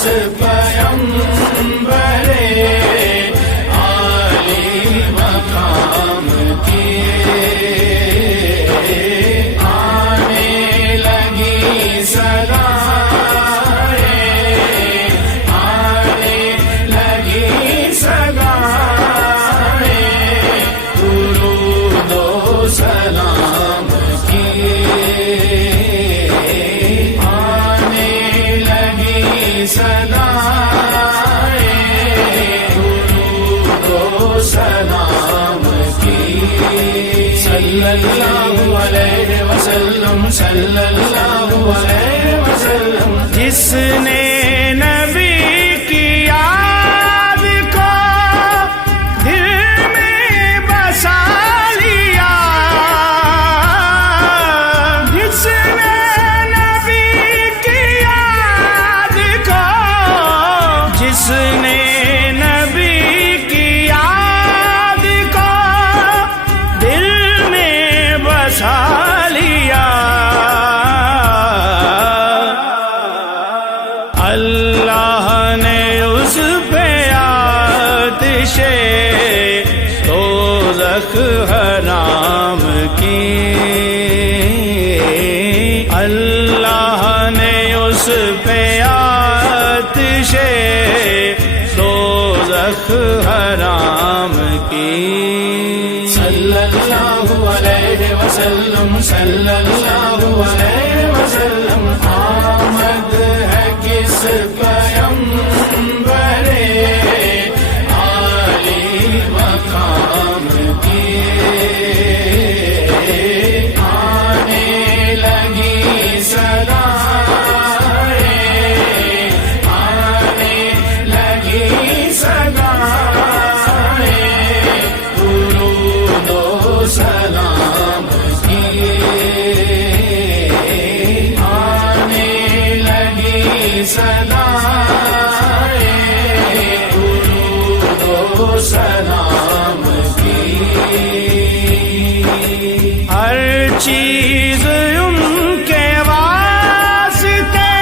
کس پیمبر عالی مقام کی آنے لگی صدائیں، آنے لگی صدائیں درود و سلام کی، آنے لگی صدائیں درود و سلام کی۔ صلی اللہ علیہ وسلم، صلی اللہ علیہ وسلم، جس نے نبی کی یاد کو دل میں بسا لیا، جس نے نبی کی یاد کو، جس نے نبی کی یاد کو دل میں بسا لیا، اللہ نے اس پہ آتش دوزخ حرام کی، اللہ نے اس پہ آتش دوزخ حرام کی۔ صلی اللہ علیہ وسلم، صلی اللہ علیہ وسلم، آمد ہے کس پیمبر عالی مقام کی، آنے لگی صدائیں، آنے لگی صدائیں درود و سلام کی، آنے لگی صدائیں درود و سلام کی۔ ہر چیز ان کے واسطے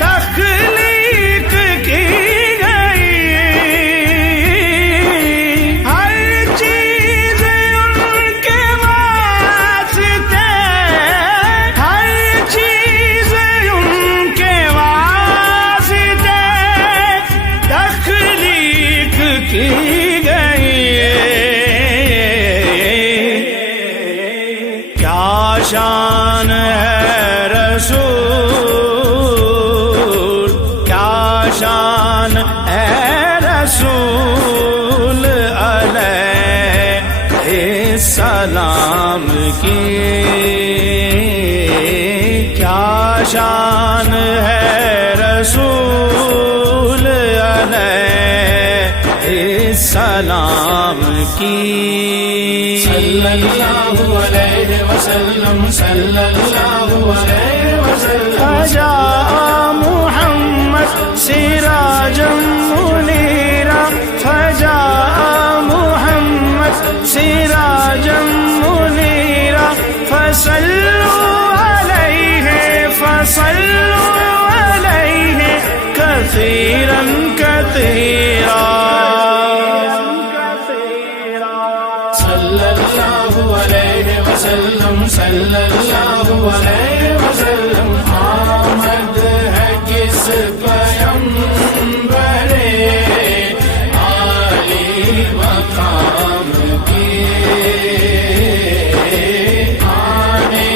تخلیق کی گئی، ہر چیز ان کے واسطے، ہر چیز ان کے واسطے تخلیق کی گئی۔ کیا شان ہے رسول، کیا شان ہے رسول علیہ السلام کی، کیا شان ہے رسول علیہ السلام کی۔ صلی اللہ علیہ وسلم، صلی اللہ علیہ وسلم، فجاء محمد سراجا منیرا، فجاء محمد سراجا منیرا، فصلوا علیہ، فصلوا علیہ کثیرا کثیرا۔ صلی اللہ علیہ وسلم، صلی اللہ علیہ وسلم، آمد ہے کس پیمبر عالی مقام کی، آنے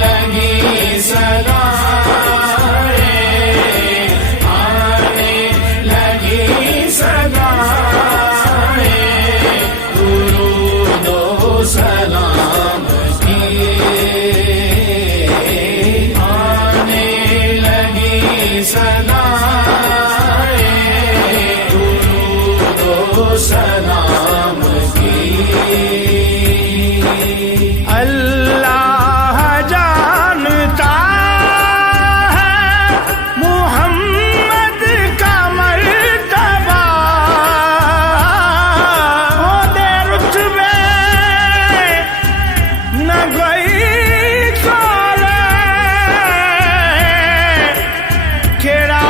لگی صدائیں، آنے لگی صدائیں درود و سلام کی، آنے لگی صدائیں درود و سلام کی۔ اللہ جانتا ہے محمد کا مرتبہ، دے رتبے نہ گئی چولے، کھڑا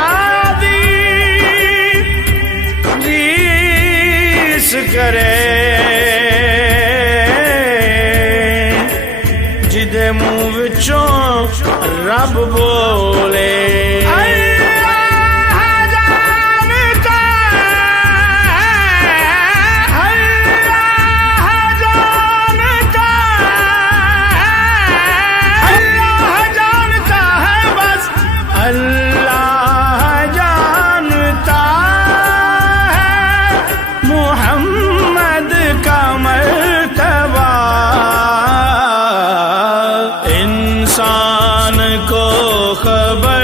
سب بولے اللہ جانتا ہے، اللہ جانتا ہے، اللہ جانتا ہے، بس اللہ جانتا ہے محمد کا مرتبہ انسان کو خبر